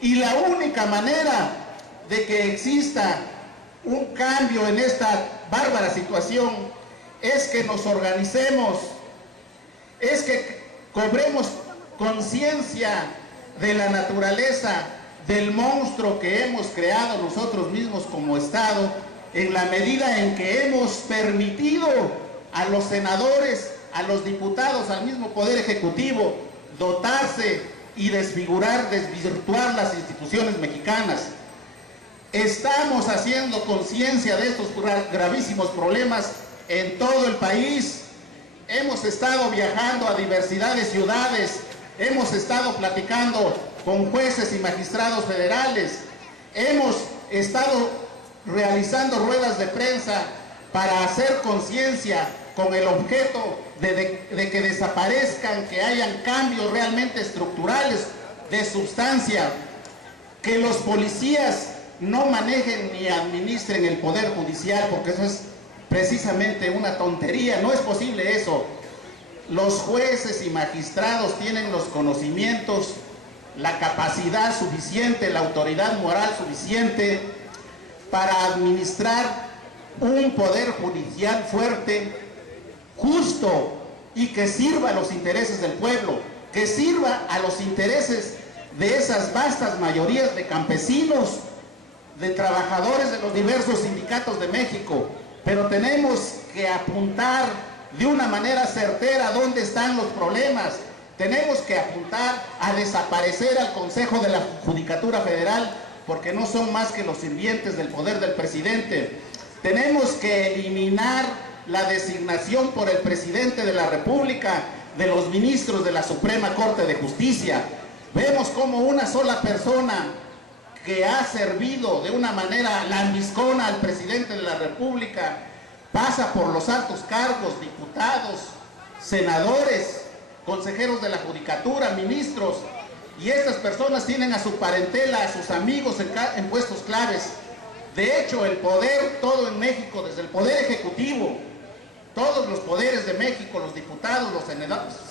Y la única manera de que exista un cambio en esta bárbara situación es que nos organicemos, es que cobremos conciencia de la naturaleza, del monstruo que hemos creado nosotros mismos como Estado, en la medida en que hemos permitido a los senadores, a los diputados, al mismo Poder Ejecutivo, dotarse y desfigurar, desvirtuar las instituciones mexicanas. Estamos haciendo conciencia de estos gravísimos problemas en todo el país. Hemos estado viajando a diversidad de ciudades, hemos estado platicando con jueces y magistrados federales, hemos estado realizando ruedas de prensa para hacer conciencia con el objeto de que desaparezcan, que hayan cambios realmente estructurales de sustancia, que los policías no manejen ni administren el Poder Judicial, porque eso es precisamente una tontería, no es posible eso. Los jueces y magistrados tienen los conocimientos, la capacidad suficiente, la autoridad moral suficiente para administrar un Poder Judicial fuerte, justo y que sirva a los intereses del pueblo, que sirva a los intereses de esas vastas mayorías de campesinos, de trabajadores de los diversos sindicatos de México. Pero tenemos que apuntar de una manera certera dónde están los problemas. Tenemos que apuntar a desaparecer al Consejo de la Judicatura Federal, porque no son más que los sirvientes del poder del presidente. Tenemos que eliminar la designación por el presidente de la República de los ministros de la Suprema Corte de Justicia. Vemos como una sola persona que ha servido de una manera lambiscona al presidente de la República pasa por los altos cargos, diputados, senadores, consejeros de la Judicatura, ministros, y estas personas tienen a su parentela, a sus amigos en puestos claves. De hecho, el poder, todo en México, desde el Poder Ejecutivo, todos los poderes de México, los diputados, los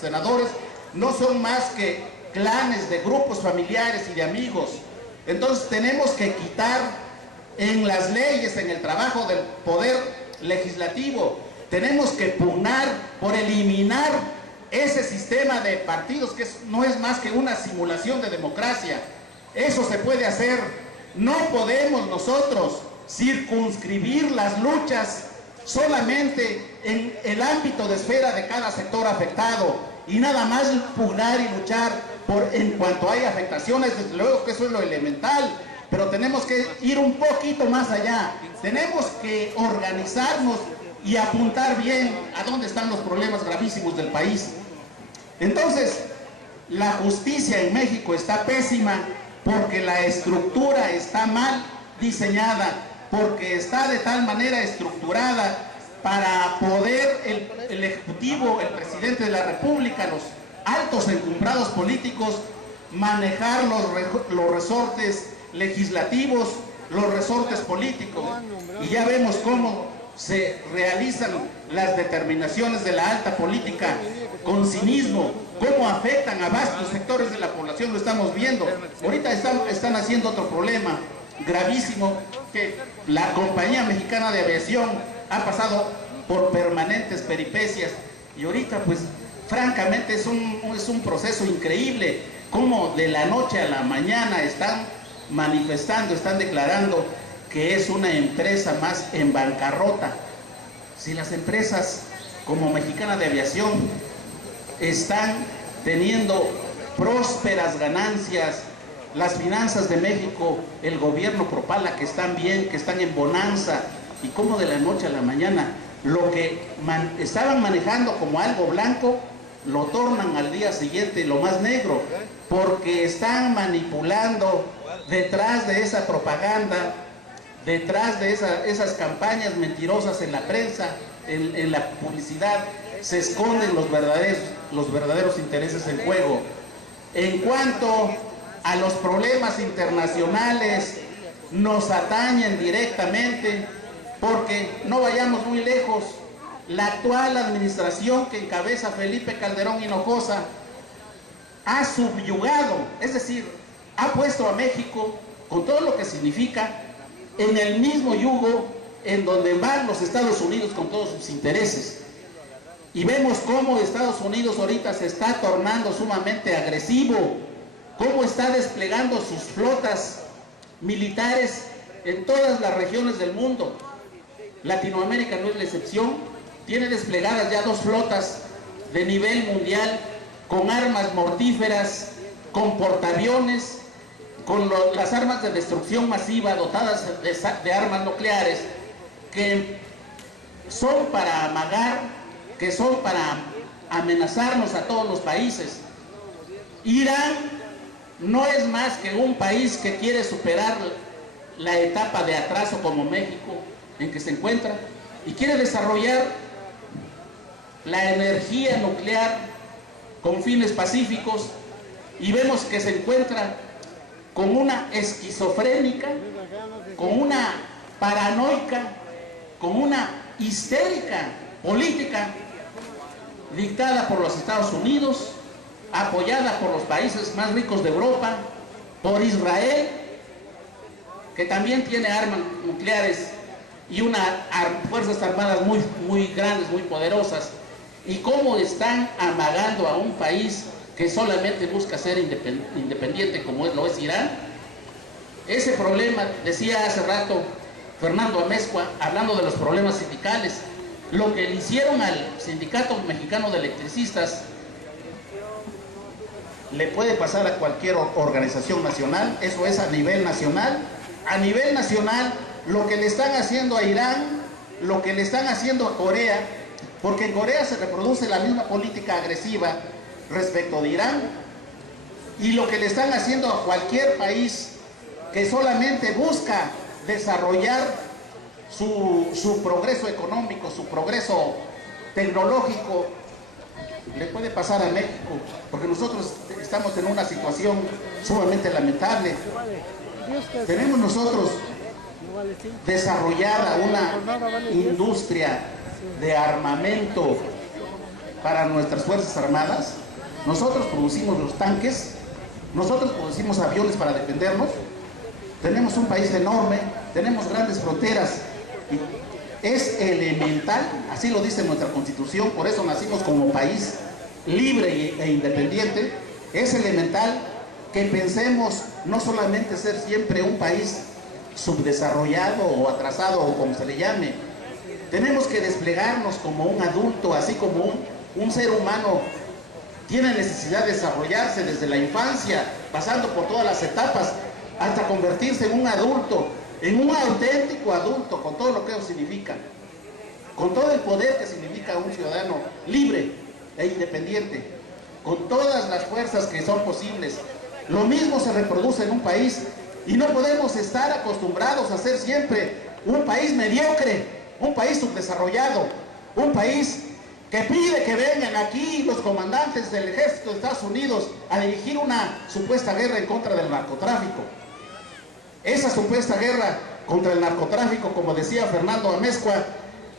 senadores, no son más que clanes de grupos familiares y de amigos. Entonces tenemos que quitar en las leyes, en el trabajo del Poder Legislativo, tenemos que pugnar por eliminar ese sistema de partidos que no es más que una simulación de democracia. Eso se puede hacer. No podemos nosotros circunscribir las luchas solamente en el ámbito de esfera de cada sector afectado y nada más pugnar y luchar en cuanto hay afectaciones. Desde luego que eso es lo elemental, pero tenemos que ir un poquito más allá. Tenemos que organizarnos y apuntar bien a dónde están los problemas gravísimos del país. Entonces, la justicia en México está pésima porque la estructura está mal diseñada, porque está de tal manera estructurada para poder el Ejecutivo, el presidente de la República, los altos encumbrados políticos, manejar los resortes legislativos, los resortes políticos. Y ya vemos cómo se realizan las determinaciones de la alta política con cinismo, cómo afectan a vastos sectores de la población, lo estamos viendo. Ahorita están haciendo otro problema gravísimo, que la Compañía Mexicana de Aviación ha pasado por permanentes peripecias y ahorita pues francamente es un proceso increíble, como de la noche a la mañana están manifestando, están declarando que es una empresa más en bancarrota. Si las empresas como Mexicana de Aviación están teniendo prósperas ganancias, las finanzas de México, el gobierno propala que están bien, que están en bonanza, y como de la noche a la mañana lo que estaban manejando como algo blanco lo tornan al día siguiente lo más negro, porque están manipulando detrás de esa propaganda, detrás de esas campañas mentirosas en la prensa, en la publicidad, se esconden los verdaderos intereses en juego. En cuanto a los problemas internacionales, nos atañen directamente, porque no vayamos muy lejos. La actual administración que encabeza Felipe Calderón Hinojosa ha subyugado, es decir, ha puesto a México, con todo lo que significa, en el mismo yugo en donde van los Estados Unidos con todos sus intereses. Y vemos cómo Estados Unidos ahorita se está tornando sumamente agresivo, cómo está desplegando sus flotas militares en todas las regiones del mundo. Latinoamérica no es la excepción, tiene desplegadas ya 2 flotas de nivel mundial, con armas mortíferas, con portaaviones, con las armas de destrucción masiva dotadas de armas nucleares, que son para amagar, que son para amenazarnos a todos los países. Irán no es más que un país que quiere superar la etapa de atraso como México en que se encuentra y quiere desarrollar la energía nuclear con fines pacíficos, y vemos que se encuentra con una esquizofrénica, con una paranoica, con una histérica política dictada por los Estados Unidos, apoyada por los países más ricos de Europa, por Israel, que también tiene armas nucleares y unas fuerzas armadas muy grandes, muy poderosas, y cómo están amagando a un país que solamente busca ser independiente como lo es Irán. Ese problema, decía hace rato Fernando Amezcua, hablando de los problemas sindicales, lo que le hicieron al Sindicato Mexicano de Electricistas le puede pasar a cualquier organización nacional. Eso es a nivel nacional. A nivel nacional, lo que le están haciendo a Irán, lo que le están haciendo a Corea, porque en Corea se reproduce la misma política agresiva respecto de Irán, y lo que le están haciendo a cualquier país que solamente busca desarrollar su progreso económico, su progreso tecnológico, le puede pasar a México, porque nosotros estamos en una situación sumamente lamentable. Tenemos nosotros desarrollada una industria de armamento para nuestras Fuerzas Armadas. Nosotros producimos los tanques, nosotros producimos aviones para defendernos, tenemos un país enorme, tenemos grandes fronteras, y es elemental, así lo dice nuestra Constitución, por eso nacimos como país libre e independiente. Es elemental que pensemos no solamente ser siempre un país subdesarrollado o atrasado o como se le llame. Tenemos que desplegarnos como un adulto, así como un ser humano tiene necesidad de desarrollarse desde la infancia, pasando por todas las etapas, hasta convertirse en un adulto, en un auténtico adulto, con todo lo que eso significa, con todo el poder que significa un ciudadano libre e independiente, con todas las fuerzas que son posibles. Lo mismo se reproduce en un país, y no podemos estar acostumbrados a ser siempre un país mediocre, un país subdesarrollado, un país que pide que vengan aquí los comandantes del ejército de Estados Unidos a dirigir una supuesta guerra en contra del narcotráfico. Esa supuesta guerra contra el narcotráfico, como decía Fernando Amezcua,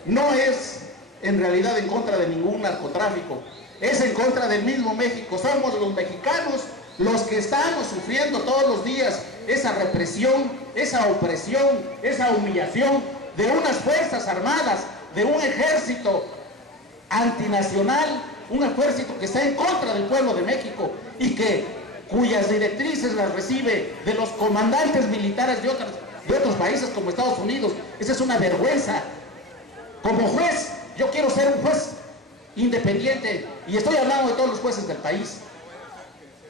no es en realidad en contra de ningún narcotráfico, es en contra del mismo México. Somos los mexicanos los que estamos sufriendo todos los días esa represión, esa opresión, esa humillación de unas fuerzas armadas, de un ejército antinacional, un ejército que está en contra del pueblo de México y cuyas directrices las recibe de los comandantes militares de otros países como Estados Unidos. Esa es una vergüenza. Como juez, yo quiero ser un juez independiente, y estoy hablando de todos los jueces del país.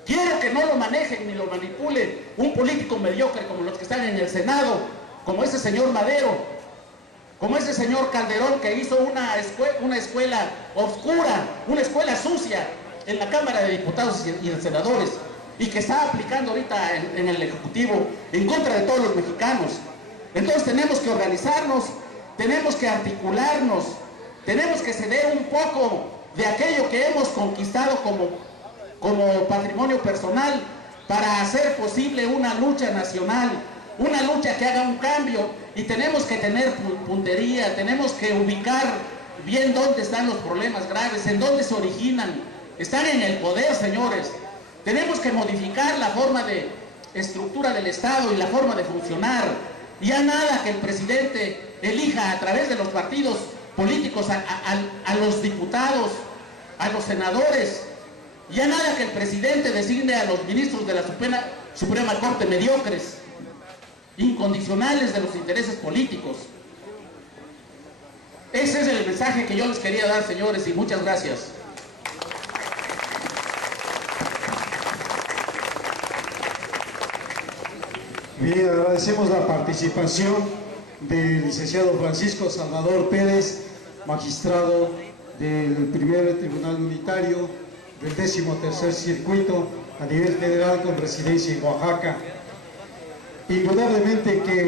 Quiero que no lo manejen ni lo manipulen un político mediocre como los que están en el Senado, como ese señor Madero, como ese señor Calderón, que hizo una escuela oscura, una escuela sucia en la Cámara de Diputados y de Senadores, y que está aplicando ahorita en el Ejecutivo en contra de todos los mexicanos. Entonces tenemos que organizarnos, tenemos que articularnos, tenemos que ceder un poco de aquello que hemos conquistado como patrimonio personal, para hacer posible una lucha nacional, una lucha que haga un cambio. Y tenemos que tener puntería, tenemos que ubicar bien dónde están los problemas graves, en dónde se originan. Están en el poder, señores. Tenemos que modificar la forma de estructura del Estado y la forma de funcionar. Ya nada que el presidente elija a través de los partidos políticos a los diputados, a los senadores. Ya nada que el presidente designe a los ministros de la Suprema Corte mediocres, incondicionales de los intereses políticos. Ese es el mensaje que yo les quería dar, señores, y muchas gracias. Bien, agradecemos la participación del licenciado Francisco Salvador Pérez, magistrado del primer Tribunal Unitario del 13º Circuito a nivel federal con residencia en Oaxaca. Indudablemente que